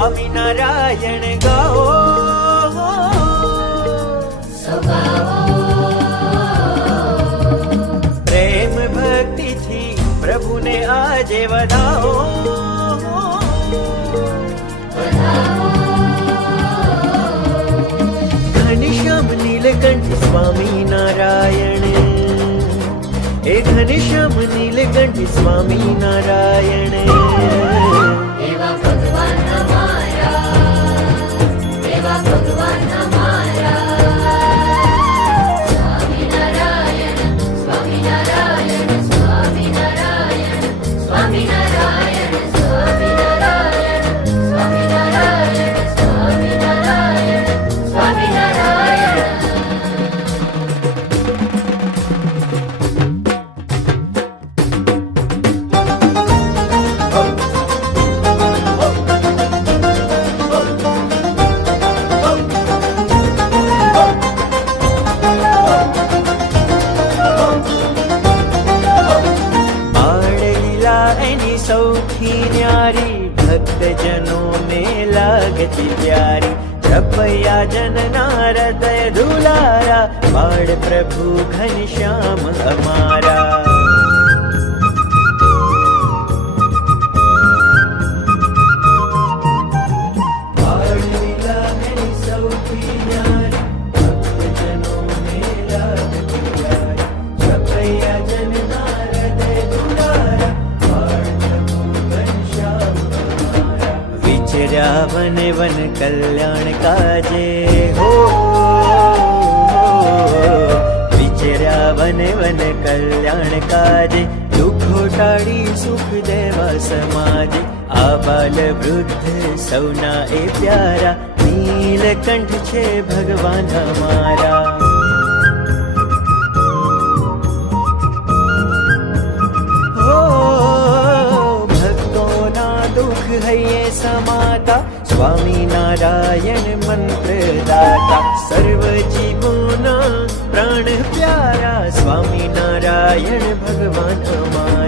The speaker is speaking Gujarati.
સ્વામિનારાયણ ગાઓ પ્રેમ ભક્તિથી પ્રભુને આજે વધાવો ઘનશ્યામ નીલકંઠ સ્વામિનારાયણ એ ઘનશ્યામ નીલકંઠ સ્વામિનારાયણ એવા ભગવાન અમારા સ્વામિનારાયણ સ્વામિનારાયણ સ્વામિનારાયણ સ્વામિનારાયણ સ્વામિનારાયણ સ્વામિનારાયણ સ્વામિનારાયણ સ્વામિનારાયણ સૌથી ન્યારી ભક્તજનોને લાગતી પ્યારી રપૈયા જનના હૃદય દુલારા બાળ પ્રભુ ઘનશ્યામ અમારા બાળ લીલા એની સૌથી ન્યારી ભક્તજનોને લાગતી પ્યારી રપૈયા જનના હૃદય દુલારા વિચર્યા વન વન કલ્યાણ કાજે હો વિચર્યા વન વન કલ્યાણ કાજે દુઃખો ટાળી સુખ દેવા સમાજે આ બાલ વૃદ્ધ સૌના એ પ્યારા નીલકંઠ છે ભગવાન અમારા દુઃખ હૈયે સમાતા સ્વામિનારાયણ મંત્રદાતા સર્વ જીવોના પ્રાણ પ્યારા સ્વામિનારાયણ ભગવાન અમારા